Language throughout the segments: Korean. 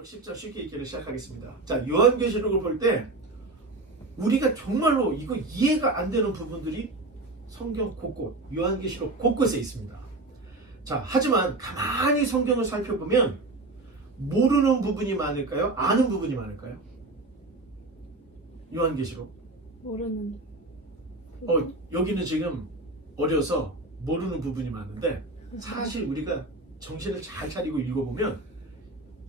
요한계시록 10장 쉽게 읽기를 시작하겠습니다. 자, 요한계시록을 볼 때 우리가 정말로 이거 이해가 안 되는 부분들이 성경 곳곳, 요한계시록 곳곳에 있습니다. 자, 하지만 가만히 성경을 살펴보면 모르는 부분이 많을까요? 아는 부분이 많을까요? 요한계시록. 모르는. 여기는 지금 어려서 모르는 부분이 많은데 사실 우리가 정신을 잘 차리고 읽어보면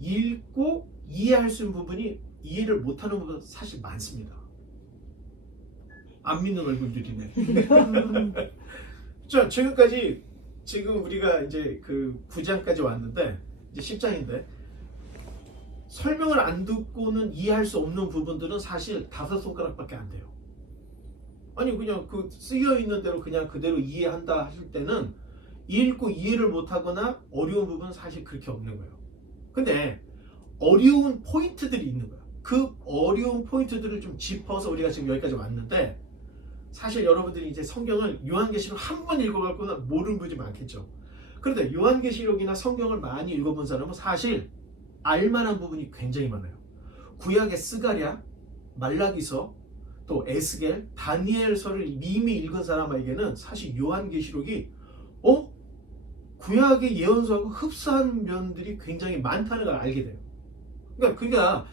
읽고 이해할 수 있는 부분이 이해를 못하는 부분 사실 많습니다. 안 믿는 얼굴들이네. 자, 지금까지 지금 우리가 이제 그 9장까지 왔는데 이제 10장인데 설명을 안 듣고는 이해할 수 없는 부분들은 사실 5손가락밖에 안 돼요. 아니 그냥 그 쓰여 있는 대로 그냥 그대로 이해한다 하실 때는 읽고 이해를 못하거나 어려운 부분은 사실 그렇게 없는 거예요. 근데 어려운 포인트들이 있는 거예요. 그 어려운 포인트들을 좀 짚어서 우리가 지금 여기까지 왔는데 사실 여러분들이 이제 성경을 요한계시록 한 번 읽어갖고는 모르는 분이 많겠죠. 그런데 요한계시록이나 성경을 많이 읽어본 사람은 사실 알만한 부분이 굉장히 많아요. 구약의 스가랴, 말라기서, 또 에스겔, 다니엘서를 이미 읽은 사람에게는 사실 요한계시록이 구약의 예언서하고 흡사한 면들이 굉장히 많다는 걸 알게 돼요. 그러니까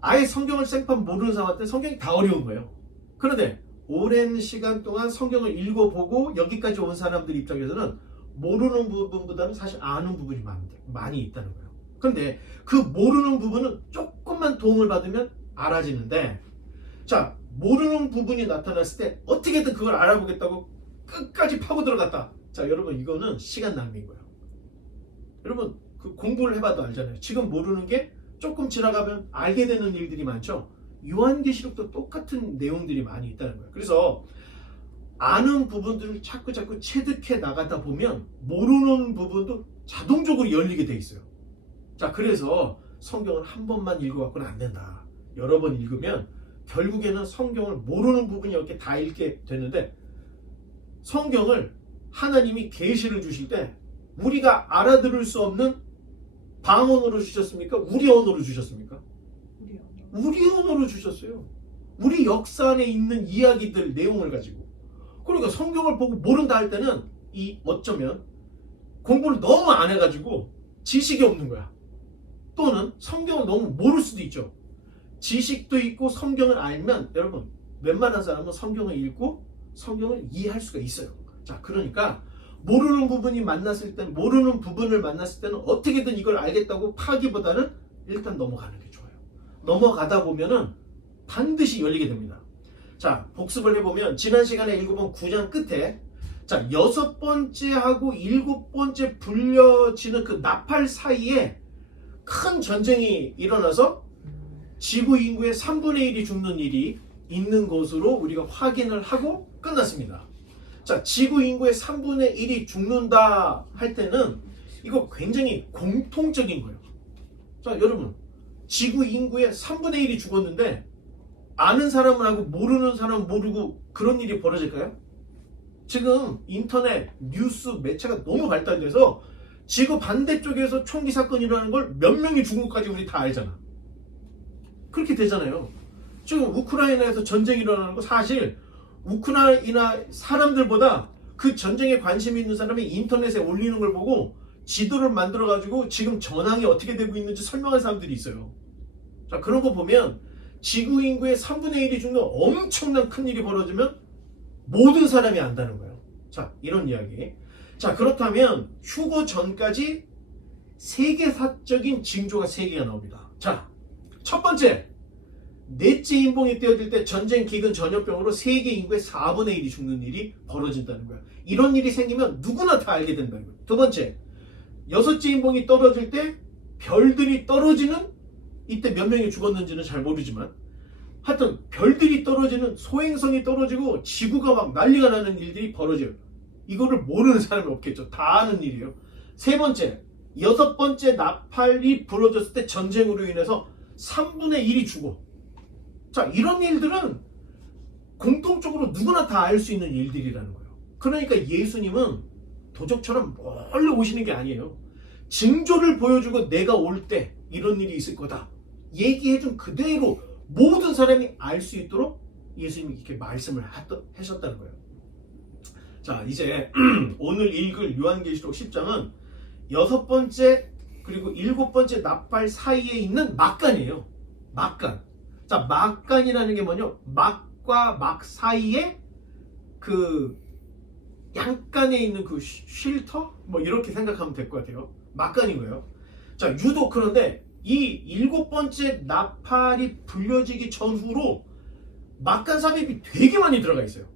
아예 성경을 생판 모르는 사람한테 성경이 다 어려운 거예요. 그런데 오랜 시간 동안 성경을 읽어보고 여기까지 온 사람들 입장에서는 모르는 부분보다는 사실 아는 부분이 많이 있다는 거예요. 그런데 그 모르는 부분은 조금만 도움을 받으면 알아지는데, 자, 모르는 부분이 나타났을 때 어떻게든 그걸 알아보겠다고 끝까지 파고 들어갔다. 자, 여러분 이거는 시간 낭비인 거예요. 여러분 그 공부를 해봐도 알잖아요. 지금 모르는 게 조금 지나가면 알게 되는 일들이 많죠. 요한계시록도 똑같은 내용들이 많이 있다는 거예요. 그래서 아는 부분들을 자꾸 체득해 나가다 보면 모르는 부분도 자동적으로 열리게 돼 있어요. 자, 그래서 성경을 한 번만 읽어갖고는 안 된다. 여러 번 읽으면 결국에는 성경을 모르는 부분이 이렇게 다 읽게 되는데, 성경을 하나님이 계시를 주실 때 우리가 알아들을 수 없는 방언으로 주셨습니까? 우리 언어로 주셨습니까? 우리 언어로 주셨어요. 우리 역사 안에 있는 이야기들, 내용을 가지고. 그러니까 성경을 보고 모른다 할 때는 어쩌면 공부를 너무 안 해가지고 지식이 없는 거야. 또는 성경을 너무 모를 수도 있죠. 지식도 있고 성경을 알면 여러분 웬만한 사람은 성경을 읽고 성경을 이해할 수가 있어요. 자, 그러니까 모르는 부분을 만났을 때는 어떻게든 이걸 알겠다고 파기보다는 일단 넘어가는 게 좋아요. 넘어가다 보면은 반드시 열리게 됩니다. 자, 복습을 해보면 지난 시간에 읽어본 9장 끝에, 자, 6번째하고 7번째 불려지는 그 나팔 사이에 큰 전쟁이 일어나서 지구 인구의 3분의 1이 죽는 일이 있는 것으로 우리가 확인을 하고 끝났습니다. 자, 지구 인구의 3분의 1이 죽는다 할 때는 이거 굉장히 공통적인 거예요. 자, 여러분 지구 인구의 3분의 1이 죽었는데 아는 사람은 알고 모르는 사람은 모르고 그런 일이 벌어질까요? 지금 인터넷, 뉴스, 매체가 너무 발달돼서 지구 반대쪽에서 총기 사건이 일어나는 걸 몇 명이 죽은 것까지 우리 다 알잖아. 그렇게 되잖아요. 지금 우크라이나에서 전쟁이 일어나는 거 사실 우크라이나 사람들보다 그 전쟁에 관심이 있는 사람이 인터넷에 올리는 걸 보고 지도를 만들어 가지고 지금 전황이 어떻게 되고 있는지 설명할 사람들이 있어요. 자, 그런 거 보면 지구 인구의 3분의 1이 죽는 엄청난 큰 일이 벌어지면 모든 사람이 안다는 거예요. 자, 이런 이야기. 자, 그렇다면 휴거 전까지 세계사적인 징조가 3개가 나옵니다. 자, 첫 번째, 넷째 인봉이 떼어질 때 전쟁, 기근, 전염병으로 세계 인구의 4분의 1이 죽는 일이 벌어진다는 거야. 이런 일이 생기면 누구나 다 알게 된다는 거야. 두 번째, 6째 인봉이 떨어질 때 별들이 떨어지는, 이때 몇 명이 죽었는지는 잘 모르지만 하여튼 별들이 떨어지는, 소행성이 떨어지고 지구가 막 난리가 나는 일들이 벌어져요. 이거를 모르는 사람이 없겠죠. 다 아는 일이에요. 세 번째, 6번째 나팔이 불어졌을 때 전쟁으로 인해서 3분의 1이 죽어. 자, 이런 일들은 공통적으로 누구나 다 알 수 있는 일들이라는 거예요. 그러니까 예수님은 도적처럼 멀리 오시는 게 아니에요. 징조를 보여주고 내가 올 때 이런 일이 있을 거다. 얘기해준 그대로 모든 사람이 알 수 있도록 예수님이 이렇게 말씀을 하셨다는 거예요. 자, 이제 오늘 읽을 요한계시록 10장은 6번째 그리고 7번째 나팔 사이에 있는 막간이에요. 막간. 자, 막간이라는 게 뭐냐? 막과 막 사이에 그 양간에 있는 그 쉴터? 뭐 이렇게 생각하면 될 것 같아요. 막간인 거예요. 자, 유독 그런데 이 7번째 나팔이 불려지기 전후로 막간 삽입이 되게 많이 들어가 있어요.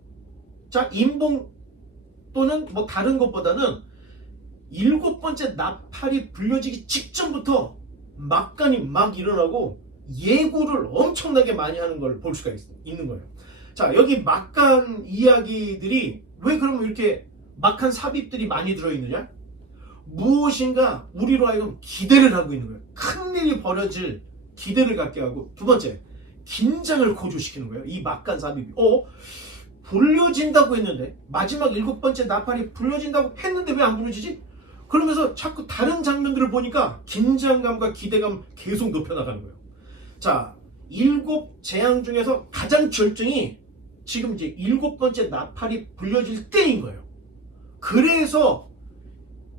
자, 인봉 또는 뭐 다른 것보다는 7번째 나팔이 불려지기 직전부터 막간이 막 일어나고 예고를 엄청나게 많이 하는 걸 볼 수가 있는 거예요. 자, 여기 막간 이야기들이 왜 그러면 이렇게 막한 삽입들이 많이 들어있느냐? 무엇인가 우리로 하여금 기대를 하고 있는 거예요. 큰일이 벌어질 기대를 갖게 하고, 두 번째, 긴장을 고조시키는 거예요. 이 막간 삽입이. 불려진다고 했는데, 마지막 7번째 나팔이 불려진다고 했는데 왜 안 불려지지? 그러면서 자꾸 다른 장면들을 보니까 긴장감과 기대감 계속 높여나가는 거예요. 자, 7 재앙 중에서 가장 절정이 지금 이제 7번째 나팔이 불려질 때인 거예요. 그래서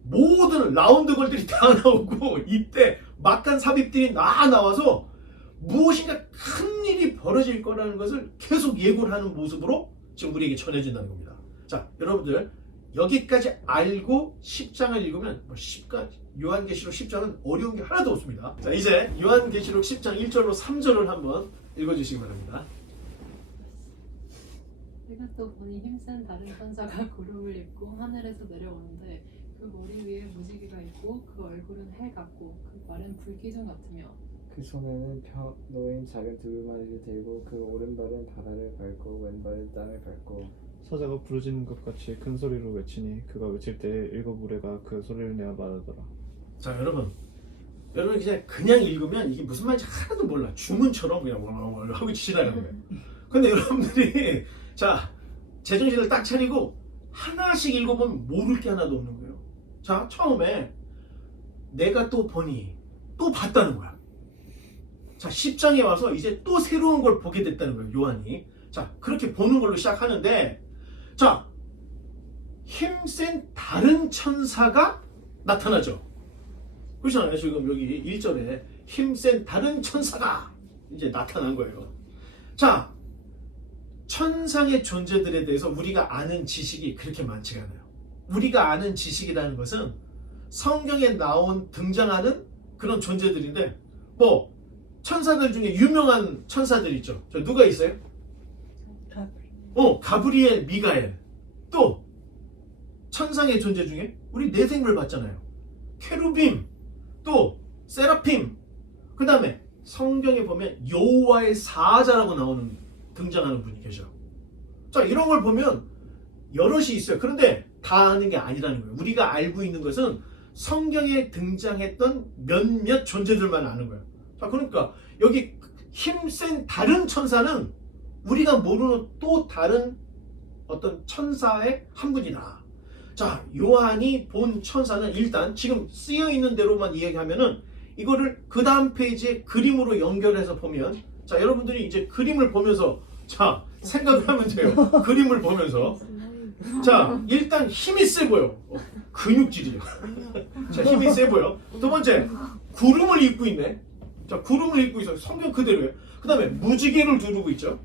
모든 라운드걸들이 다 나오고 이때 막간 삽입들이 나와서 무엇인가 큰 일이 벌어질 거라는 것을 계속 예고를 하는 모습으로 지금 우리에게 전해진다는 겁니다. 자, 여러분들 여기까지 알고 10장을 읽으면 요한계시록 10장은 어려운 게 하나도 없습니다. 자, 이제 요한계시록 10장 1절로 3절을 한번 읽어주시기 바랍니다. 내가 또 보니 힘센 다른 천사가 구름을 입고 하늘에서 내려오는데 그 머리 위에 무지개가 있고 그 얼굴은 해 같고 그 발은 불기둥 같으며 그 손에는 펴 놓인 작은 두루마리를 들고 그 오른발은 바다를 밟고 왼발은 땅을 밟고 사자가 부르짖는 것 같이 큰 소리로 외치니 그가 외칠 때에 7 무리가 그 소리를 내어 말하더라. 자, 여러분 그냥 읽으면 이게 무슨 말인지 하나도 몰라. 주문처럼 그냥 하고 지나가는 거예요. 근데 여러분들이 자, 제정신을 딱 차리고 하나씩 읽어보면 모를 게 하나도 없는 거예요. 자, 처음에 내가 또 보니 또 봤다는 거야. 자, 10장에 와서 이제 또 새로운 걸 보게 됐다는 거예요, 요한이. 자, 그렇게 보는 걸로 시작하는데, 자, 힘센 다른 천사가 나타나죠. 그렇잖아요. 지금 여기 1절에 힘센 다른 천사가 이제 나타난 거예요. 자, 천상의 존재들에 대해서 우리가 아는 지식이 그렇게 많지가 않아요. 우리가 아는 지식이라는 것은 성경에 등장하는 그런 존재들인데, 뭐 천사들 중에 유명한 천사들 있죠. 저 누가 있어요? 가브리엘, 미가엘. 또 천상의 존재 중에 우리 내생물 봤잖아요. 케루빔, 또 세라핌. 그 다음에 성경에 보면 여호와의 사자라고 등장하는 분이 계셔. 자, 이런 걸 보면 여럿이 있어요. 그런데 다 아는 게 아니라는 거예요. 우리가 알고 있는 것은 성경에 등장했던 몇몇 존재들만 아는 거예요. 자, 그러니까 여기 힘센 다른 천사는 우리가 모르는 또 다른 어떤 천사의 한 분이다. 자, 요한이 본 천사는 일단 지금 쓰여 있는 대로만 이야기하면은 이거를 그 다음 페이지에 그림으로 연결해서 보면, 자, 여러분들이 이제 그림을 보면서 자, 생각을 하면 돼요. 그림을 보면서. 자, 일단 힘이 세 보여. 근육질이죠. 자, 힘이 세 보여. 두 번째, 구름을 입고 있네. 자, 구름을 입고 있어. 성경 그대로예요. 그 다음에 무지개를 두르고 있죠.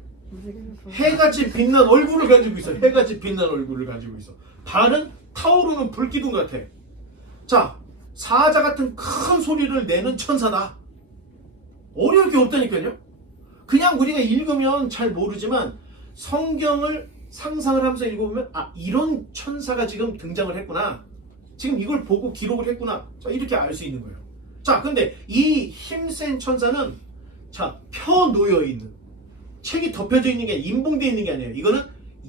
해같이 빛난 얼굴을 가지고 있어. 해같이 빛난 얼굴을 가지고 있어. 발은 타오르는 불기둥 같아. 자, 사자 같은 큰 소리를 내는 천사다. 어려울 게 없다니까요. 그냥 우리가 읽으면 잘 모르지만 성경을 상상을 하면서 읽어보면, 아, 이런 천사가 지금 등장을 했구나. 지금 이걸 보고 기록을 했구나. 자, 이렇게 알 수 있는 거예요. 자, 근데 이 힘센 천사는 자, 펴 놓여 있는, 책이 덮여져 있는 게 인봉되어 있는 게 아니에요. 이거는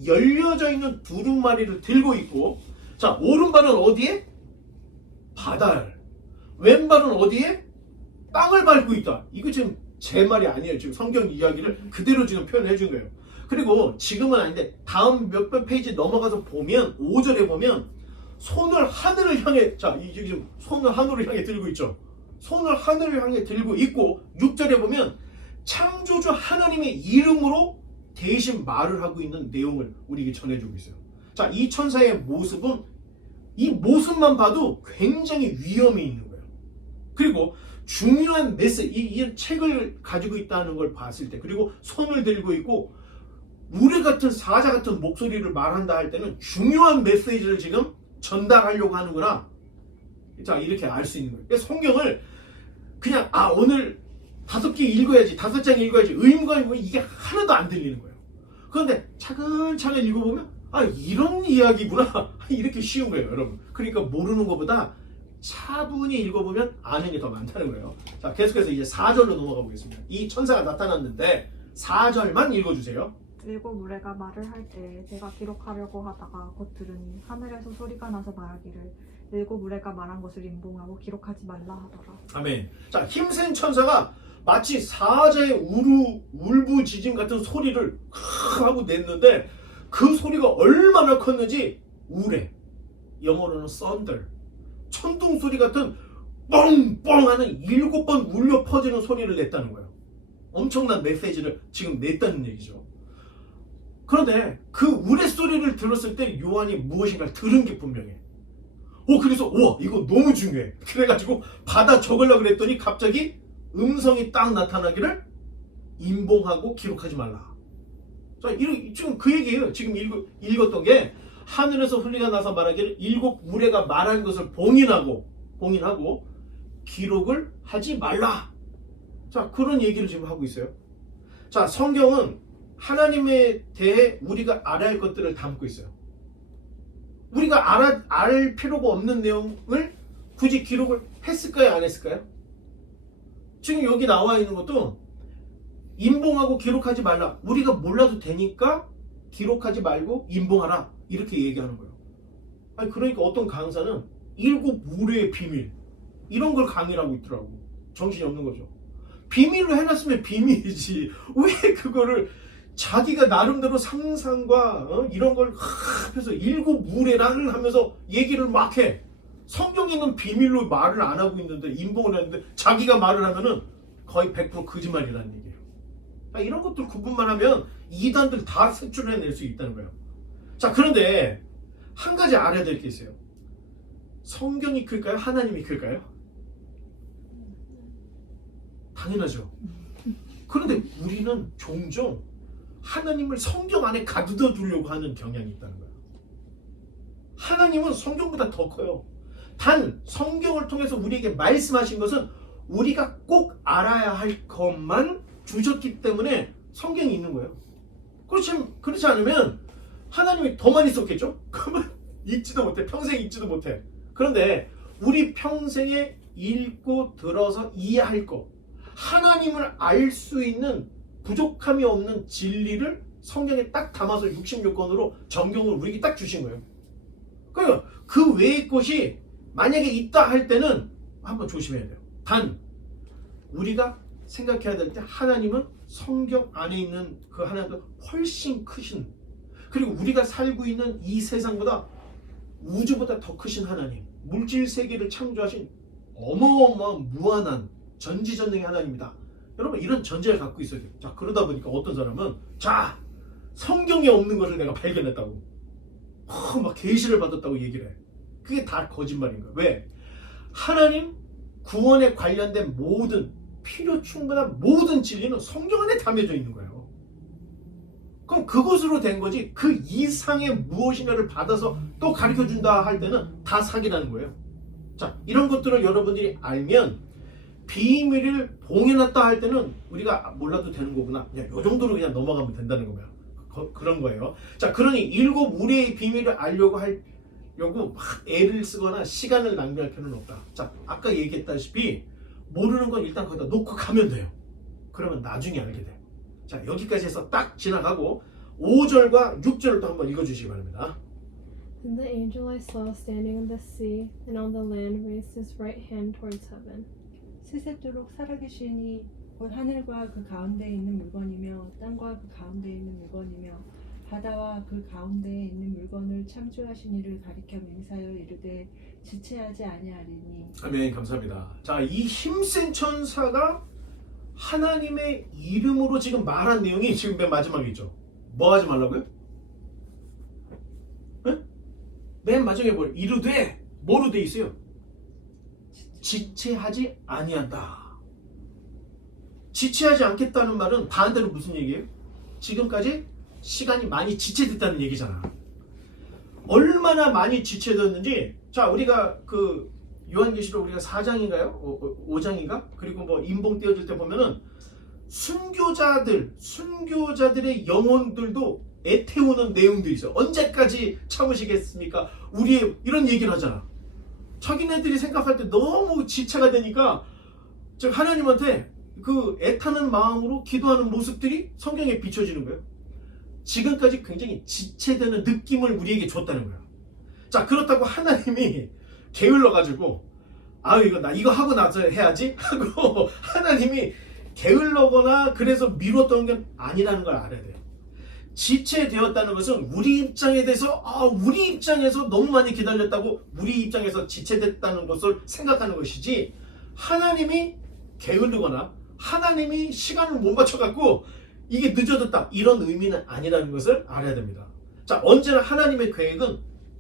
열려져 있는 두루마리를 들고 있고, 자, 오른발은 어디에? 바다를. 왼발은 어디에? 땅을 밟고 있다. 이거 지금 제 말이 아니에요. 지금 성경 이야기를 그대로 지금 표현해 준 거예요. 그리고 지금은 아닌데 다음 몇몇 페이지 넘어가서 보면 5절에 보면 손을 하늘을 향해, 자, 이게 지금 손을 하늘을 향해 들고 있죠. 손을 하늘을 향해 들고 있고 6절에 보면 창조주 하나님의 이름으로 대신 말을 하고 있는 내용을 우리에게 전해주고 있어요. 자, 이 천사의 모습은 이 모습만 봐도 굉장히 위험이 있는 거예요. 그리고 중요한 메시지, 이 책을 가지고 있다는 걸 봤을 때, 그리고 손을 들고 있고 우레 같은 사자 같은 목소리를 말한다 할 때는 중요한 메시지를 지금 전달하려고 하는구나. 자, 이렇게 알 수 있는 거예요. 그래서 성경을 그냥 오늘 5개 읽어야지, 5장 읽어야지 의무가 있고 이게 하나도 안 들리는 거예요. 그런데 차근차근 읽어보면 이런 이야기구나. 이렇게 쉬운 거예요, 여러분. 그러니까 모르는 것보다 차분히 읽어보면 아는 게 더 많다는 거예요. 자, 계속해서 이제 4절로 넘어가 보겠습니다. 이 천사가 나타났는데 4절만 읽어주세요. 일곱 무리가 말을 할 때 내가 기록하려고 하다가 곧 들으니 하늘에서 소리가 나서 말하기를 일곱 무리가 말한 것을 인봉하고 기록하지 말라 하더라. 아멘. 자, 힘센 천사가 마치 사자의 울부짖음 같은 소리를 하고 냈는데 그 소리가 얼마나 컸는지 우레, 영어로는 thunder, 천둥 소리 같은 뻥뻥 하는 7번 울려 퍼지는 소리를 냈다는 거예요. 엄청난 메시지를 지금 냈다는 얘기죠. 그런데 그 우레 소리를 들었을 때 요한이 무엇인가를 들은 게 분명해. 그래서 우와, 이거 너무 중요해. 그래가지고 받아 적으려고 그랬더니 갑자기 음성이 딱 나타나기를 인봉하고 기록하지 말라. 자, 지금 그 얘기예요. 지금 읽었던 게 하늘에서 소리가 나서 말하기를 7 무리가 말한 것을 봉인하고 기록을 하지 말라. 자, 그런 얘기를 지금 하고 있어요. 자, 성경은 하나님에 대해 우리가 알아야 할 것들을 담고 있어요. 우리가 알 필요가 없는 내용을 굳이 기록을 했을까요? 안 했을까요? 지금 여기 나와 있는 것도 인봉하고 기록하지 말라. 우리가 몰라도 되니까 기록하지 말고 인봉하라. 이렇게 얘기하는 거예요. 그러니까 어떤 강사는 7 무리의 비밀 이런 걸 강의를 하고 있더라고. 정신이 없는 거죠. 비밀로 해놨으면 비밀이지. 왜 그거를 자기가 나름대로 상상과 이런 걸 해서 7 무리라를 하면서 얘기를 막 해. 성경에는 비밀로 말을 안 하고 있는데 인봉을 하는데 자기가 말을 하면은 거의 100% 거짓말이라는 얘기예요. 이런 것들 구분만 하면 이단들 다 색출해낼 수 있다는 거예요. 자, 그런데 한 가지 알아야 될 게 있어요. 성경이 클까요? 하나님이 클까요? 당연하죠. 그런데 우리는 종종 하나님을 성경 안에 가두어 두려고 하는 경향이 있다는 거예요. 하나님은 성경보다 더 커요. 단 성경을 통해서 우리에게 말씀하신 것은 우리가 꼭 알아야 할 것만 주셨기 때문에 성경이 있는 거예요. 그렇지 않으면 하나님이 더 많이 썼겠죠? 그러면 읽지도 못해. 평생 읽지도 못해. 그런데 우리 평생에 읽고 들어서 이해할 것, 하나님을 알 수 있는 부족함이 없는 진리를 성경에 딱 담아서 66권으로 정경을 우리에게 딱 주신 거예요. 그러니까 그 외의 것이 만약에 있다 할 때는 한번 조심해야 돼요. 단 우리가 생각해야 될 때 하나님은 성경 안에 있는 그 하나님보다 훨씬 크신, 그리고 우리가 살고 있는 이 세상보다 우주보다 더 크신 하나님, 물질 세계를 창조하신 어마어마한 무한한 전지전능의 하나님이다. 여러분, 이런 전제를 갖고 있어야 돼요. 자, 그러다 보니까 어떤 사람은 성경에 없는 것을 내가 발견했다고 막 계시를 받았다고 얘기를 해. 그게 다 거짓말인 거예요. 왜? 하나님 구원에 관련된 모든 필요 충분한 모든 진리는 성경 안에 담겨져 있는 거예요. 그럼 그것으로 된 거지 그 이상의 무엇인가를 받아서 또 가르쳐준다 할 때는 다 사기라는 거예요. 자, 이런 것들을 여러분들이 알면 비밀을 봉해놨다 할 때는 우리가 몰라도 되는 거구나, 그냥 이 정도로 그냥 넘어가면 된다는 거예요. 그런 거예요. 자, 그러니 7 무리의 비밀을 알려고 막 애를 쓰거나 시간을 낭비할 필요는 없다. 자, 아까 얘기했다시피 모르는 건 일단 거기다 놓고 가면 돼요. 그러면 나중에 알게 돼요. 자, 여기까지 해서 딱 지나가고 5절과 6절을 또 한번 읽어주시기 바랍니다. Then the angel I saw standing on the sea and on the land raised his right hand towards heaven. 세세토록 살아계시니 곧 하늘과 그 가운데에 있는 물건이며 땅과 그 가운데에 있는 물건이며 바다와 그 가운데에 있는 물건을 창조하신 이를 가리켜 맹세하여 이르되 지체하지 아니하리니. 아멘. 감사합니다. 자, 이 힘센 천사가 하나님의 이름으로 지금 말한 내용이 지금 맨 마지막에 있죠. 뭐 하지 말라고요? 네? 맨 마지막에 뭘 이르되 뭐로 돼 있어요? 지체하지 아니한다. 지체하지 않겠다는 말은 반대로 무슨 얘기예요? 지금까지 시간이 많이 지체됐다는 얘기잖아. 얼마나 많이 지체됐는지, 자, 우리가 그 요한계시록 우리가 4장인가요? 5장인가? 그리고 뭐 인봉 떼어질 때 보면은 순교자들의 영혼들도 애태우는 내용도 있어요. 언제까지 참으시겠습니까? 우리의 이런 얘기를 하잖아. 자기네들이 생각할 때 너무 지체가 되니까 즉 하나님한테 그 애타는 마음으로 기도하는 모습들이 성경에 비춰지는 거예요. 지금까지 굉장히 지체되는 느낌을 우리에게 줬다는 거예요. 자, 그렇다고 하나님이 게을러가지고 이거 하고 나서 해야지 하고 하나님이 게을러거나 그래서 미뤘던 게 아니라는 걸 알아야 돼요. 지체되었다는 것은 우리 입장에 대해서 우리 입장에서 너무 많이 기다렸다고 우리 입장에서 지체됐다는 것을 생각하는 것이지, 하나님이 게으르거나 하나님이 시간을 못 맞춰갖고 이게 늦어졌다 이런 의미는 아니라는 것을 알아야 됩니다. 자, 언제나 하나님의 계획은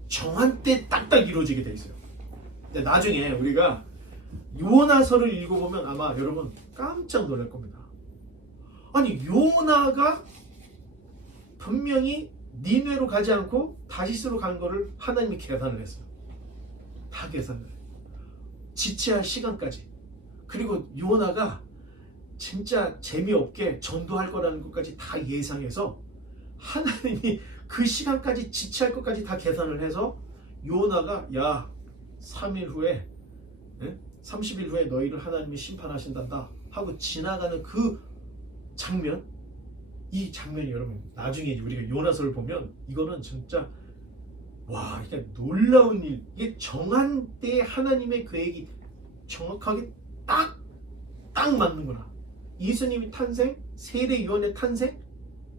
정한 때 딱딱 이루어지게 돼 있어요. 근데 나중에 우리가 요나서를 읽어보면 아마 여러분 깜짝 놀랄 겁니다. 아니, 요나가 분명히 니네로 가지 않고 다시스로 간 거를 하나님이 계산을 했어요. 다 계산을 해요. 지체할 시간까지. 그리고 요나가 진짜 재미없게 전도할 거라는 것까지 다 예상해서 하나님이 그 시간까지 지체할 것까지 다 계산을 해서 요나가 3일 후에 30일 후에 너희를 하나님이 심판하신단다 하고 지나가는 그 장면, 이 장면이 여러분 나중에 우리가 요나서를 보면 이거는 진짜 이게 놀라운 일, 이게 정한 때에 하나님의 계획이 정확하게 딱 맞는구나. 예수님이 탄생, 세례 요한의 탄생,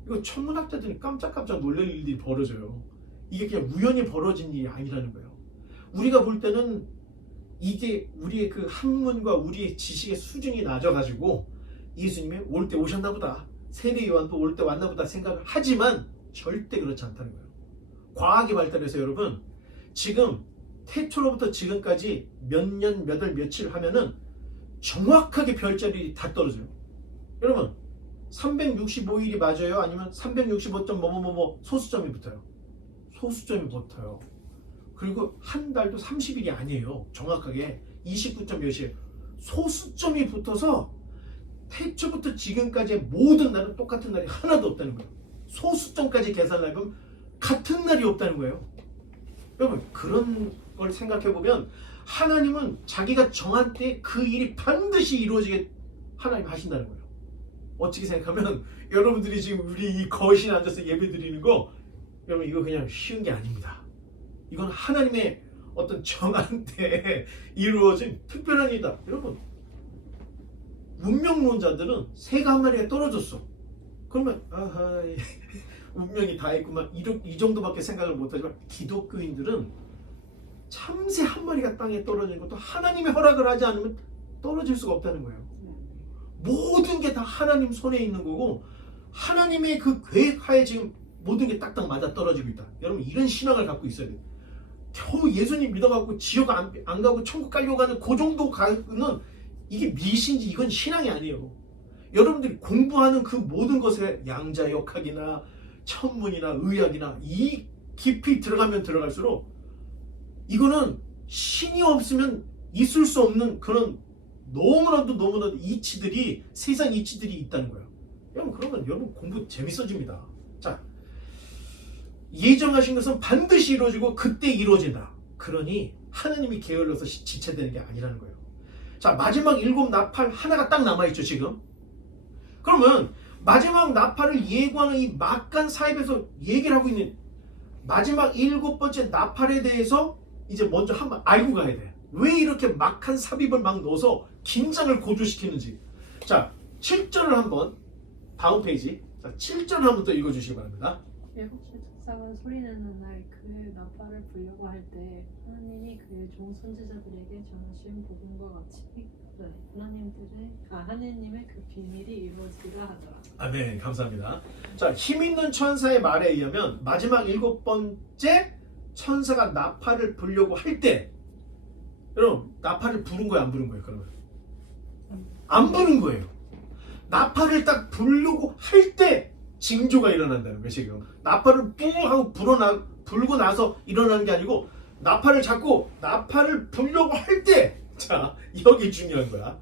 이거 천문학자들이 깜짝깜짝 놀랄 일들이 벌어져요. 이게 그냥 우연히 벌어진 일이 아니라는 거예요. 우리가 볼 때는 이게 우리의 그 학문과 우리의 지식의 수준이 낮아가지고 예수님이 올 때 오셨나 보다, 세례 요한도 올 때 왔나 보다 생각을 하지만 절대 그렇지 않다는 거예요. 과학이 발달해서 여러분 지금 태초로부터 지금까지 몇 년, 몇 월, 며칠 하면은 정확하게 별자리 다 떨어져요. 여러분 365일이 맞아요? 아니면 365.뭐뭐뭐 소수점이 붙어요? 소수점이 붙어요. 그리고 한 달도 30일이 아니에요. 정확하게 29점 몇이에요. 소수점이 붙어서 태초부터 지금까지의 모든 날은 똑같은 날이 하나도 없다는 거예요. 소수점까지 계산을 해보면 같은 날이 없다는 거예요. 여러분 그런 걸 생각해보면 하나님은 자기가 정한 때 그 일이 반드시 이루어지게 하나님 하신다는 거예요. 어떻게 생각하면 여러분들이 지금 우리 이 거실에 앉아서 예배 드리는 거, 여러분 이거 그냥 쉬운 게 아닙니다. 이건 하나님의 어떤 정한 때에 이루어진 특별한 일이다. 여러분 운명론자들은 새가 한 마리가 떨어졌어. 그러면 운명이 다 했구만 이 정도밖에 생각을 못하지만, 기독교인들은 참새 한 마리가 땅에 떨어지는 것도 하나님의 허락을 하지 않으면 떨어질 수가 없다는 거예요. 모든 게 다 하나님 손에 있는 거고 하나님의 그 계획하에 지금 모든 게 딱딱 맞아 떨어지고 있다. 여러분 이런 신앙을 갖고 있어야 돼요. 겨우 예수님 믿어갖고 지옥 안 가고 천국 가려고 하는 그 정도 가는 이게 미신지 이건 신앙이 아니에요. 여러분들이 공부하는 그 모든 것에 양자역학이나 천문이나 의학이나 이 깊이 들어가면 들어갈수록 이거는 신이 없으면 있을 수 없는 그런 너무나도 이치들이, 세상 이치들이 있다는 거예요. 여러분 그러면 여러분 공부 재밌어집니다. 자, 예정하신 것은 반드시 이루어지고 그때 이루어진다. 그러니 하나님이 게을러서 지체되는 게 아니라는 거예요. 자, 마지막 7 나팔 하나가 딱 남아있죠 지금. 그러면 마지막 나팔을 예고하는 이 막간 사입에서 얘기를 하고 있는 마지막 7번째 나팔에 대해서 이제 먼저 한번 알고 가야 돼. 왜 이렇게 막한 삽입을 막 넣어서 긴장을 고조시키는지. 자, 7절을 한번 다음 페이지. 자, 7절을 한번 더 읽어주시기 바랍니다. 7시에 쳤어. 천사가 소리내는 날 그의 나팔을 불려고 할 때 하나님이 그의 종 선지자들에게 전하신 복음과 같이 하나님의 그 비밀이 이루어지리라 하더라. 아멘. 감사합니다. 자, 힘 있는 천사의 말에 의하면 마지막 7번째 천사가 나팔을 불려고 할 때, 여러분 나팔을 부른 거예요, 안 부른 거예요? 그러면 안 부른 거예요. 나팔을 딱 불려고 할 때 징조가 일어난다는 거예요. 지금 나팔을 뿡 하고 불고 나서 일어나는 게 아니고 나팔을 잡고 나팔을 불려고 할 때, 자, 여기 중요한 거야.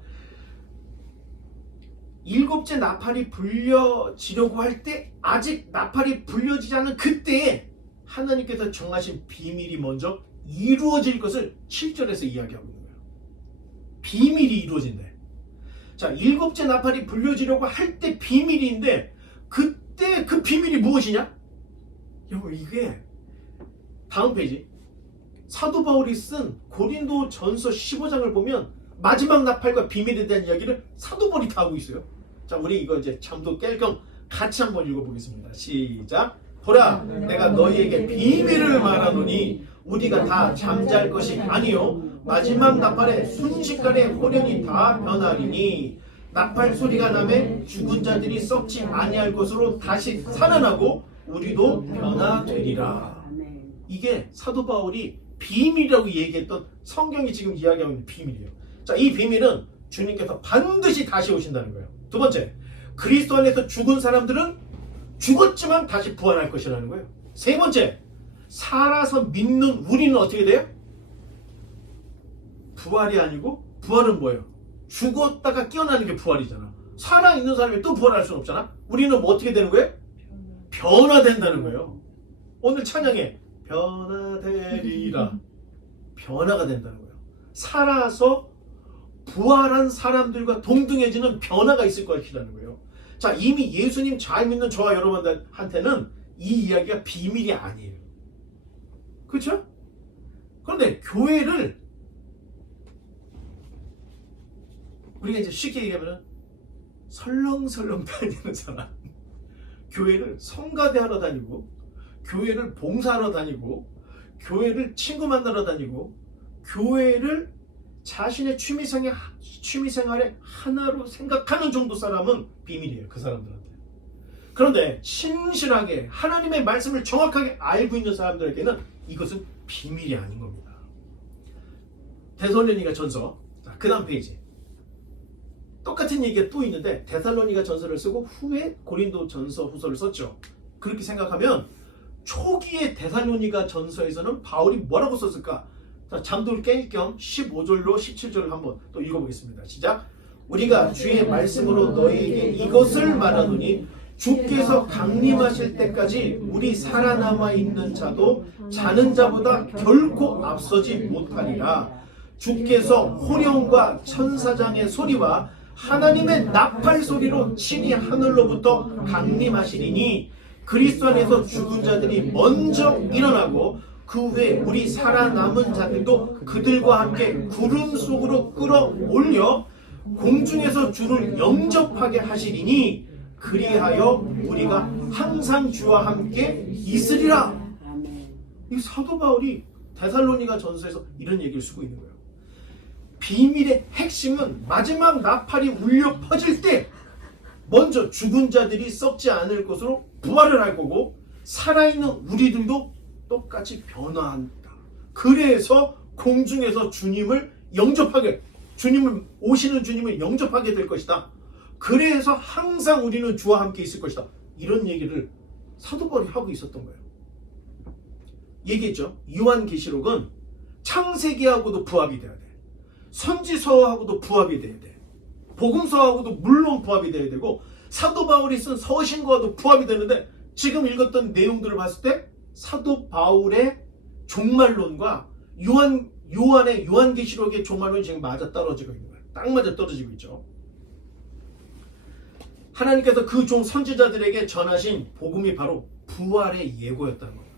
7째 나팔이 불려지려고 할 때, 아직 나팔이 불려지지 않은 그때에 하나님께서 정하신 비밀이 먼저 이루어질 것을 7절에서 이야기하고 있는 거예요. 비밀이 이루어진대. 자, 7째 나팔이 불려지려고 할 때 비밀인데, 그때 그 비밀이 무엇이냐? 여러분, 이게 다음 페이지, 사도 바울이 쓴 고린도 전서 15장을 보면 마지막 나팔과 비밀에 대한 이야기를 사도 바울이 다 하고 있어요. 자, 우리 이거 이제 잠도 깰 겸 같이 한번 읽어보겠습니다. 시작. 보라, 내가 너희에게 비밀을 말하노니 우리가 다 잠잘 것이 아니요 마지막 나팔에 순식간에 호련이 다 변하리니 나팔 소리가 나매 죽은 자들이 썩지 아니할 것으로 다시 살아나고 우리도 변화되리라. 이게 사도 바울이 비밀이라고 얘기했던 성경이 지금 이야기하고 있는 비밀이에요. 자, 이 비밀은 주님께서 반드시 다시 오신다는 거예요. 두 번째, 그리스도 안에서 죽은 사람들은 죽었지만 다시 부활할 것이라는 거예요. 세 번째, 살아서 믿는 우리는 어떻게 돼요? 부활이 아니고, 부활은 뭐예요? 죽었다가 깨어나는 게 부활이잖아. 살아있는 사람이 또 부활할 수는 없잖아. 우리는 뭐 어떻게 되는 거예요? 변화된다는 거예요. 오늘 찬양에 변화되리라, 변화가 된다는 거예요. 살아서 부활한 사람들과 동등해지는 변화가 있을 것이라는 거예요. 자, 이미 예수님 잘 믿는 저와 여러분들한테는 이 이야기가 비밀이 아니에요. 그렇죠? 그런데 교회를 우리가 이제 쉽게 얘기하면 설렁설렁 다니는 사람, 교회를 성가대 하러 다니고, 교회를 봉사하러 다니고, 교회를 친구 만나러 다니고, 교회를 자신의 취미생활의 하나로 생각하는 정도 사람은 비밀이에요. 그 사람들한테. 그런데 신실하게 하나님의 말씀을 정확하게 알고 있는 사람들에게는 이것은 비밀이 아닌 겁니다. 데살로니가 전서, 그 다음 페이지. 똑같은 얘기가 또 있는데 데살로니가 전서를 쓰고 후에 고린도 전서 후서를 썼죠. 그렇게 생각하면 초기의 데살로니가 전서에서는 바울이 뭐라고 썼을까? 자, 잠도 깰 겸 15절로 17절을 한번 또 읽어보겠습니다. 시작. 우리가 주의 말씀으로 너희에게 이것을 말하노니 주께서 강림하실 때까지 우리 살아남아 있는 자도 자는 자보다 결코 앞서지 못하리라. 주께서 호령과 천사장의 소리와 하나님의 나팔 소리로 친히 하늘로부터 강림하시리니 그리스도 안에서 죽은 자들이 먼저 일어나고 그 후에 우리 살아남은 자들도 그들과 함께 구름 속으로 끌어올려 공중에서 주를 영접하게 하시리니 그리하여 우리가 항상 주와 함께 있으리라. 이 사도 바울이 데살로니가 전서에서 이런 얘기를 쓰고 있는 거예요. 비밀의 핵심은 마지막 나팔이 울려 퍼질 때 먼저 죽은 자들이 썩지 않을 것으로 부활을 할 거고 살아있는 우리들도 똑같이 변화한다. 그래서 공중에서 주님을 영접하게, 오시는 주님을 영접하게 될 것이다. 그래서 항상 우리는 주와 함께 있을 것이다. 이런 얘기를 사도 바울이 하고 있었던 거예요. 얘기했죠. 요한계시록은 창세기하고도 부합이 돼야 돼. 선지서하고도 부합이 돼야 돼. 복음서하고도 물론 부합이 돼야 되고 사도 바울이 쓴 서신과도 부합이 되는데 지금 읽었던 내용들을 봤을 때 사도 바울의 종말론과 요한의 요한계시록의 종말론이 지금 맞아 떨어지고 있는 거예요. 딱 맞아 떨어지고 있죠. 하나님께서 그 종 선지자들에게 전하신 복음이 바로 부활의 예고였다는 거예요.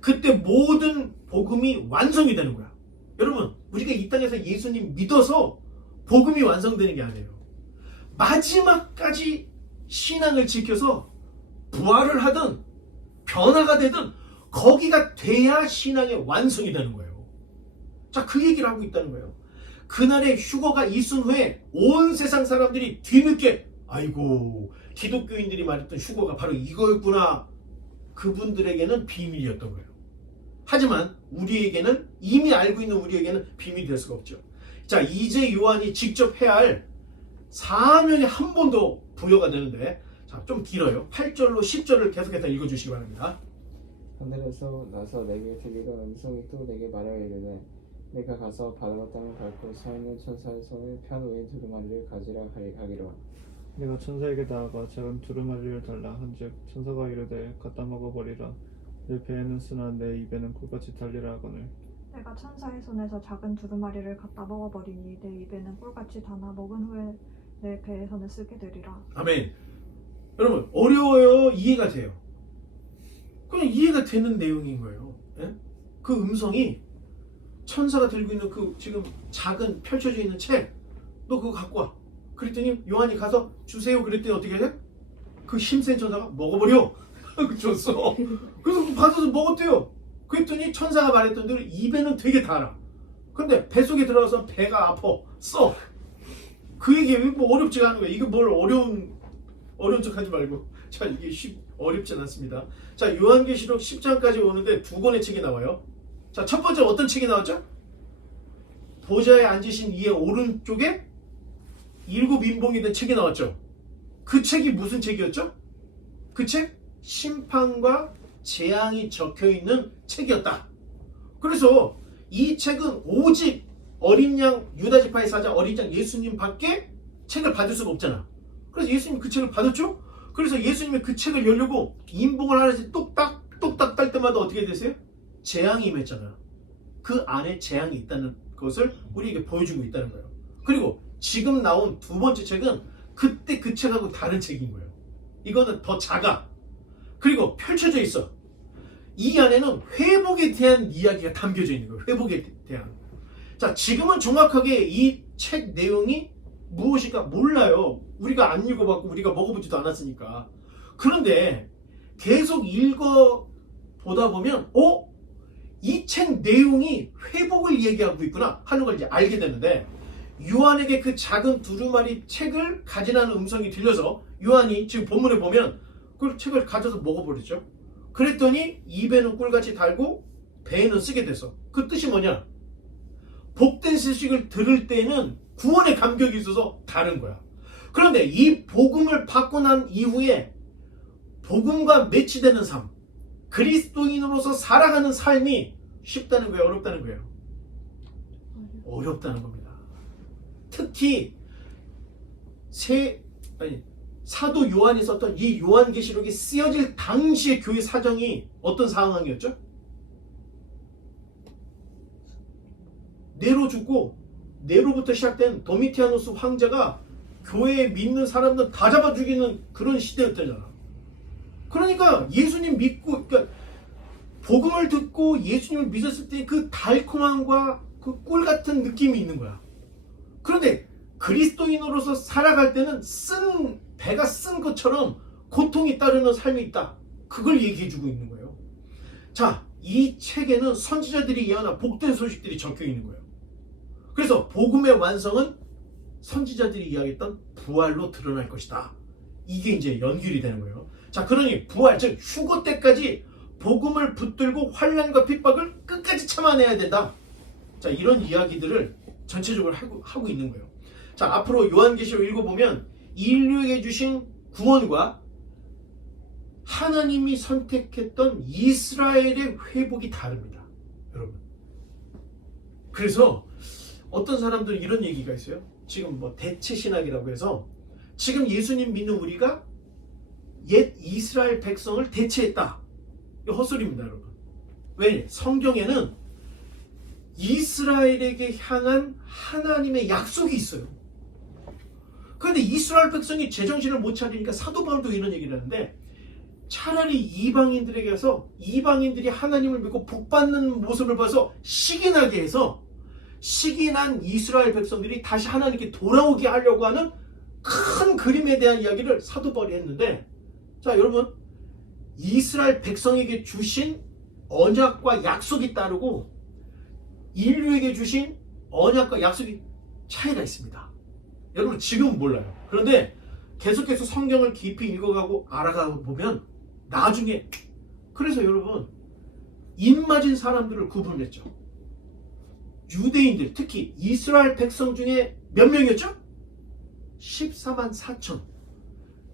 그때 모든 복음이 완성이 되는 거야. 여러분, 우리가 이 땅에서 예수님 믿어서 복음이 완성되는 게 아니에요. 마지막까지 신앙을 지켜서 부활을 하든 변화가 되든 거기가 돼야 신앙의 완성이 되는 거예요. 자, 그 얘기를 하고 있다는 거예요. 그날의 휴거가 있은 후에 온 세상 사람들이 뒤늦게 아이고 기독교인들이 말했던 휴거가 바로 이거였구나. 그분들에게는 비밀이었던 거예요. 하지만 우리에게는 이미 알고 있는 우리에게는 비밀이 될 수가 없죠. 자, 이제 요한이 직접 해야 할 사명이 한 번 더 부여가 되는데 자, 좀 길어요. 8절로 10절을 계속해서 읽어주시기 바랍니다. 하늘에서 나서 내게 들리던 음성이 또 내게 말하여 이르되 내가 가서 바다와 땅을 밟고 서 있는 천사의 손에 편 외인 두루마리를 가지라 하기로 내가 천사에게 나아가 작은 두루마리를 달라 한즉 천사가 이르되 갖다 먹어버리라. 내 배에는 쓰나 내 입에는 꿀같이 달리라 하거늘. 내가 천사의 손에서 작은 두루마리를 갖다 먹어버리니 내 입에는 꿀같이 다나 먹은 후에 내 배에서는 쓰게 되리라. 아멘. 여러분 어려워요? 이해가 돼요? 그냥 이해가 되는 내용인 거예요. 예? 그 음성이 천사가 들고 있는 그 지금 작은 펼쳐져 있는 책, 너 그거 갖고 와. 그랬더니 요한이 가서 주세요. 그랬더니 어떻게 해? 그 힘센 천사가 먹어버려. 줬어. 그래서 받아서 먹었대요. 그랬더니 천사가 말했던 대로 입에는 되게 달아. 근데 뱃속에 들어가서 배가 아파. 써. 그 얘기 뭐 어렵지가 않은 거야. 이거 뭘 어려운 척 하지 말고. 자, 이게 어렵진 않습니다. 자, 요한계시록 10장까지 오는데 두 권의 책이 나와요. 자, 첫 번째 어떤 책이 나왔죠? 보좌에 앉으신 이의 오른쪽에 7 인봉이 된 책이 나왔죠. 그 책이 무슨 책이었죠? 그 책? 심판과 재앙이 적혀있는 책이었다. 그래서 이 책은 오직 어린 양 유다지파의 사자 어린 양 예수님 밖에 책을 받을 수가 없잖아. 그래서 예수님이 그 책을 받았죠. 그래서 예수님이 그 책을 열려고 인봉을 하나씩 똑딱 딸 때마다 어떻게 되세요? 재앙이 임했잖아요. 그 안에 재앙이 있다는 것을 우리에게 보여주고 있다는 거예요. 그리고 지금 나온 두 번째 책은 그때 그 책하고 다른 책인 거예요. 이거는 더 작아. 그리고 펼쳐져 있어. 이 안에는 회복에 대한 이야기가 담겨져 있는 거예요. 회복에 대한. 자, 지금은 정확하게 이 책 내용이 무엇인가 몰라요. 우리가 안 읽어봤고 우리가 먹어보지도 않았으니까. 그런데 계속 읽어보다 보면 이 책 내용이 회복을 얘기하고 있구나 하는 걸 이제 알게 되는데 요한에게 그 작은 두루마리 책을 가지라는 음성이 들려서 요한이 지금 본문에 보면 그 책을 가져서 먹어버리죠. 그랬더니 입에는 꿀같이 달고 배에는 쓰게 됐어. 그 뜻이 뭐냐? 복된 소식을 들을 때는 구원의 감격이 있어서 다른 거야. 그런데 이 복음을 받고 난 이후에 복음과 매치되는 삶, 그리스도인으로서 살아가는 삶이 쉽다는 거예요? 어렵다는 거예요? 어렵다는 겁니다. 특히 사도 요한이 썼던 이 요한계시록이 쓰여질 당시의 교회 사정이 어떤 상황이었죠? 네로 죽고 네로부터 시작된 도미티아누스 황제가 교회에 믿는 사람들 다 잡아 죽이는 그런 시대였잖아. 그러니까 예수님 믿고 그러니까 복음을 듣고 예수님을 믿었을 때 그 달콤함과 그 꿀 같은 느낌이 있는 거야. 그런데 그리스도인으로서 살아갈 때는 배가 쓴 것처럼 고통이 따르는 삶이 있다. 그걸 얘기해주고 있는 거예요. 자, 이 책에는 선지자들이 예언한 복된 소식들이 적혀 있는 거예요. 그래서 복음의 완성은 선지자들이 이야기했던 부활로 드러날 것이다. 이게 이제 연결이 되는 거예요. 자, 그러니 부활, 즉 휴거 때까지 복음을 붙들고 환난과 핍박을 끝까지 참아내야 된다. 자, 이런 이야기들을 전체적으로 하고 있는 거예요. 자, 앞으로 요한계시록 읽어보면 인류에게 주신 구원과 하나님이 선택했던 이스라엘의 회복이 다릅니다. 여러분. 그래서 어떤 사람들은 이런 얘기가 있어요. 지금 뭐 대체신학이라고 해서 지금 예수님 믿는 우리가 옛 이스라엘 백성을 대체했다. 이거 헛소리입니다, 여러분. 왜? 성경에는 이스라엘에게 향한 하나님의 약속이 있어요. 그런데 이스라엘 백성이 제정신을 못 차리니까 사도 바울도 이런 얘기를 하는데 차라리 이방인들에게 가서 이방인들이 하나님을 믿고 복받는 모습을 봐서 시기 나게 해서 시기 난 이스라엘 백성들이 다시 하나님께 돌아오게 하려고 하는 큰 그림에 대한 이야기를 사도 바울이 했는데 자, 여러분 이스라엘 백성에게 주신 언약과 약속이 따르고 인류에게 주신 언약과 약속이 차이가 있습니다. 여러분 지금은 몰라요. 그런데 계속해서 성경을 깊이 읽어가고 알아가고 보면 나중에, 그래서 여러분 입맞은 사람들을 구분했죠. 유대인들, 특히 이스라엘 백성 중에 몇 명이었죠? 14만 4천.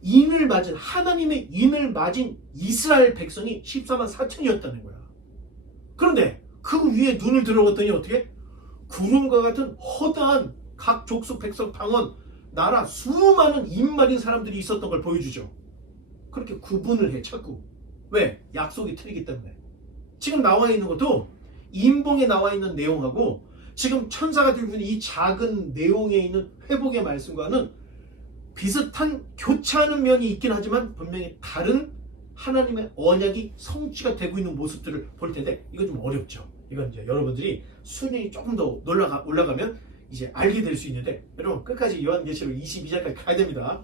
인을 맞은, 하나님의 인을 맞은 이스라엘 백성이 14만 4천이었다는 거야. 그런데 그 위에 눈을 들어봤더니 어떻게? 구름과 같은 허다한 각 족속 백성 방언 나라 수많은 인맞은 사람들이 있었던 걸 보여주죠. 그렇게 구분을 해 자꾸. 왜? 약속이 틀리기 때문에. 지금 나와 있는 것도 인봉에 나와 있는 내용하고 지금 천사가 들고 있는 이 작은 내용에 있는 회복의 말씀과는 비슷한 교차하는 면이 있긴 하지만 분명히 다른 하나님의 언약이 성취가 되고 있는 모습들을 볼 텐데 이건 좀 어렵죠. 이건 이제 여러분들이 수준이 조금 더 올라가면 이제 알게 될 수 있는데, 여러분 끝까지 요한계시록 22장까지 가야 됩니다.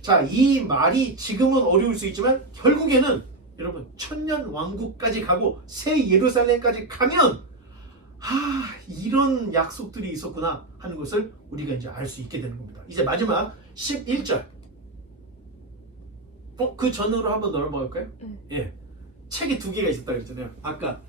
자, 이 말이 지금은 어려울 수 있지만 결국에는 여러분 천년 왕국까지 가고 새 예루살렘까지 가면 이런 약속들이 있었구나 하는 것을 우리가 이제 알 수 있게 되는 겁니다. 이제 마지막 11절. 그 전으로 한번 넘어갈까요? 예. 책이 2개가 있었다고 그랬잖아요. 아까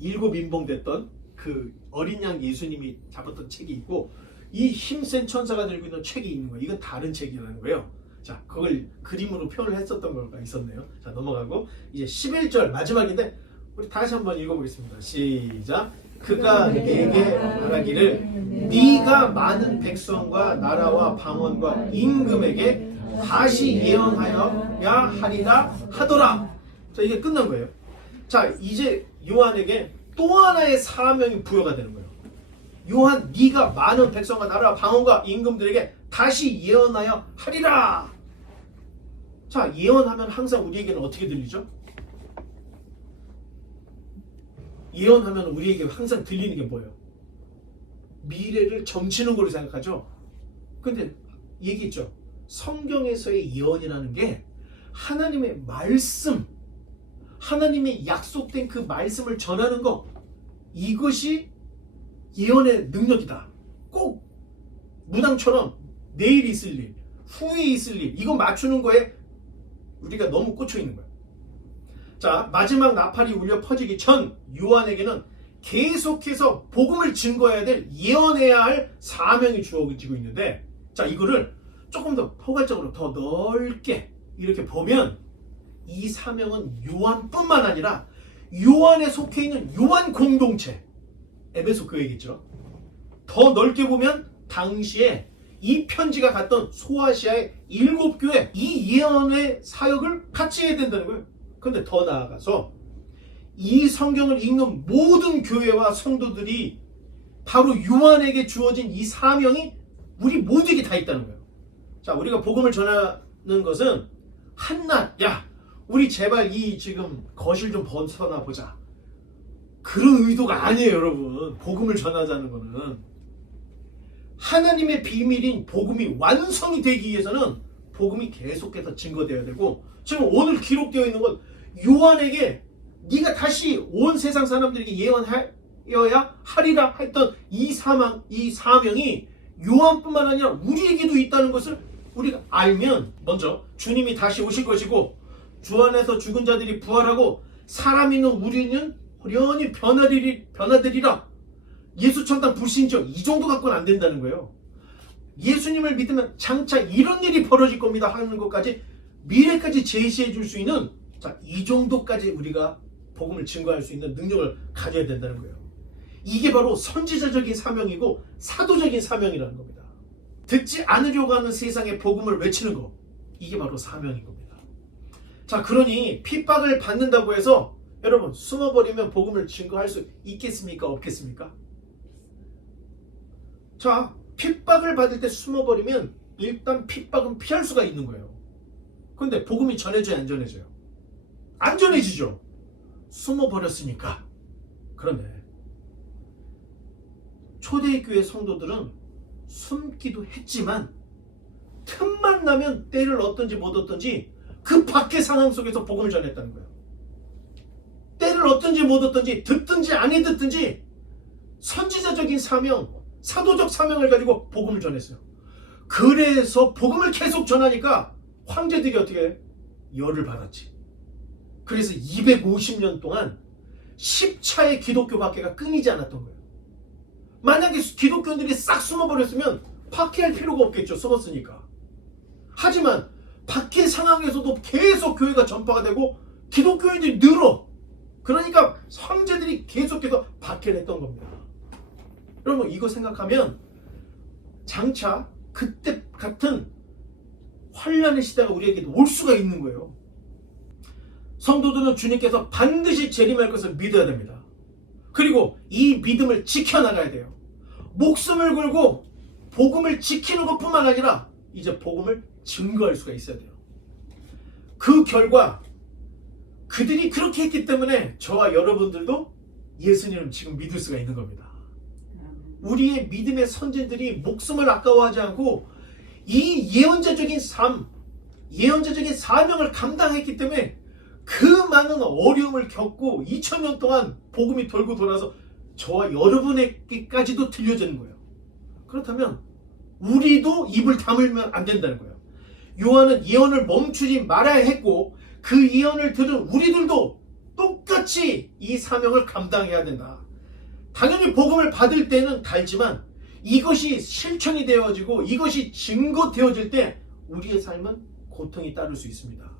7 인봉됐던 그 어린 양 예수님이 잡았던 책이 있고, 이 힘센 천사가 들고 있는 책이 있는 거예요. 이건 다른 책이라는 거예요. 자, 그걸 그림으로 표현을 했었던 거가 있었네요. 자, 넘어가고 이제 11절 마지막인데 우리 다시 한번 읽어보겠습니다. 시작. 그가 내게 말하기를 네가 많은 백성과 나라와 방언과 임금에게 다시 예언하여야 하리라 하더라. 자, 이게 끝난 거예요. 자, 이제 요한에게 또 하나의 사명이 부여가 되는 거예요. 요한, 네가 많은 백성과 나라와 방언과 임금들에게 다시 예언하여 하리라. 자, 예언하면 항상 우리에게는 어떻게 들리죠? 예언하면 우리에게 항상 들리는 게 뭐예요? 미래를 점치는 걸로 생각하죠. 근데 얘기했죠. 성경에서의 예언이라는 게 하나님의 말씀, 하나님의 약속된 그 말씀을 전하는 것, 이것이 예언의 능력이다. 꼭 무당처럼 내일 있을 일, 후에 있을 일, 이거 맞추는 거에 우리가 너무 꽂혀 있는 거예요. 자, 마지막 나팔이 울려 퍼지기 전 요한에게는 계속해서 복음을 증거해야 될, 예언해야 할 사명이 주어지고 있는데, 자, 이거를 조금 더 포괄적으로 더 넓게 이렇게 보면 이 사명은 요한뿐만 아니라 요한에 속해 있는 요한 공동체, 에베소 교회겠죠. 더 넓게 보면 당시에 이 편지가 갔던 소아시아의 7교회, 이 예언의 사역을 같이 해야 된다는 거예요. 그런데 더 나아가서 이 성경을 읽는 모든 교회와 성도들이 바로 요한에게 주어진 이 사명이 우리 모두에게 다 있다는 거예요. 자, 우리가 복음을 전하는 것은 한낱, 야, 우리 제발 이 지금 거실 좀 벗어나 보자, 그런 의도가 아니에요. 여러분, 복음을 전하자는 거는 하나님의 비밀인 복음이 완성이 되기 위해서는 복음이 계속해서 증거되어야 되고, 지금 오늘 기록되어 있는 건 요한에게 네가 다시 온 세상 사람들에게 예언하여야 하리라 했던 이 사명이 요한뿐만 아니라 우리에게도 있다는 것을 우리가 알면, 먼저 주님이 다시 오실 것이고 주 안에서 죽은 자들이 부활하고 사람 있는 우리는 호련히 변화되리라. 예수 천당 불신죠, 이 정도 갖고는 안 된다는 거예요. 예수님을 믿으면 장차 이런 일이 벌어질 겁니다 하는 것까지, 미래까지 제시해 줄 수 있는, 자, 이 정도까지 우리가 복음을 증거할 수 있는 능력을 가져야 된다는 거예요. 이게 바로 선지자적인 사명이고 사도적인 사명이라는 겁니다. 듣지 않으려고 하는 세상에 복음을 외치는 것, 이게 바로 사명인 겁니다. 자, 그러니 핍박을 받는다고 해서 여러분 숨어버리면 복음을 증거할 수 있겠습니까? 없겠습니까? 자, 핍박을 받을 때 숨어버리면 일단 핍박은 피할 수가 있는 거예요. 그런데 복음이 전해져야 안 전해져요? 안 전해지죠. 숨어버렸으니까. 그런데 초대교회 성도들은 숨기도 했지만 틈만 나면 때를 얻든지 못 얻든지 그 밖의 상황 속에서 복음을 전했다는 거예요. 때를 얻든지 못 얻든지 듣든지 안 듣든지 선지자적인 사명, 사도적 사명을 가지고 복음을 전했어요. 그래서 복음을 계속 전하니까 황제들이 어떻게 해요? 열을 받았지. 그래서 250년 동안 10차의 기독교 박해가 끊이지 않았던 거예요. 만약에 기독교인들이 싹 숨어버렸으면 박해할 필요가 없겠죠. 숨었으니까. 하지만 박해 상황에서도 계속 교회가 전파가 되고 기독교인들이 늘어. 그러니까 황제들이 계속해서 박해를 했던 겁니다. 여러분 이거 생각하면 장차 그때 같은 환란의 시대가 우리에게도 올 수가 있는 거예요. 성도들은 주님께서 반드시 재림할 것을 믿어야 됩니다. 그리고 이 믿음을 지켜나가야 돼요. 목숨을 걸고 복음을 지키는 것뿐만 아니라 이제 복음을 증거할 수가 있어야 돼요. 그 결과 그들이 그렇게 했기 때문에 저와 여러분들도 예수님을 지금 믿을 수가 있는 겁니다. 우리의 믿음의 선진들이 목숨을 아까워하지 않고 이 예언자적인 삶, 예언자적인 사명을 감당했기 때문에 그 많은 어려움을 겪고 2000년 동안 복음이 돌고 돌아서 저와 여러분에게까지도 들려지는 거예요. 그렇다면 우리도 입을 다물면 안 된다는 거예요. 요한은 예언을 멈추지 말아야 했고 그 예언을 들은 우리들도 똑같이 이 사명을 감당해야 된다. 당연히 복음을 받을 때는 달지만 이것이 실천이 되어지고 이것이 증거되어질 때 우리의 삶은 고통이 따를 수 있습니다.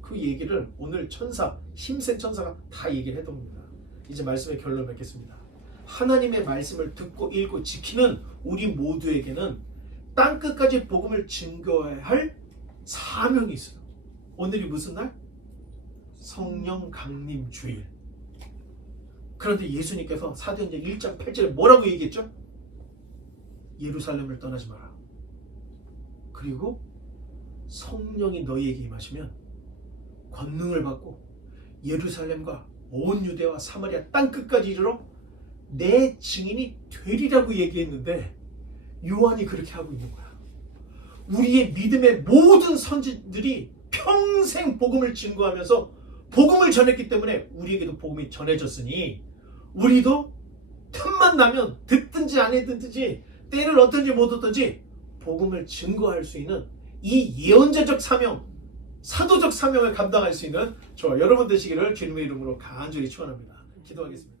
그 얘기를 오늘 천사, 힘센 천사가 다 얘기를 했던 겁니다. 이제 말씀의 결론을 맺겠습니다. 하나님의 말씀을 듣고 읽고 지키는 우리 모두에게는 땅끝까지 복음을 증거해야 할 사명이 있어요. 오늘이 무슨 날? 성령 강림 주일. 그런데 예수님께서 사도행전 1장 8절에 뭐라고 얘기했죠? 예루살렘을 떠나지 마라. 그리고 성령이 너희에게 임하시면 권능을 받고 예루살렘과 온 유대와 사마리아 땅끝까지 이르러 내 증인이 되리라고 얘기했는데 요한이 그렇게 하고 있는 거야. 우리의 믿음의 모든 선지들이 평생 복음을 증거하면서 복음을 전했기 때문에 우리에게도 복음이 전해졌으니 우리도 틈만 나면 듣든지 안 듣든지 때를 얻든지 못 얻든지 복음을 증거할 수 있는 이 예언자적 사명, 사도적 사명을 감당할 수 있는 저와 여러분 되시기를 주님의 이름으로 간절히 축원합니다. 기도하겠습니다.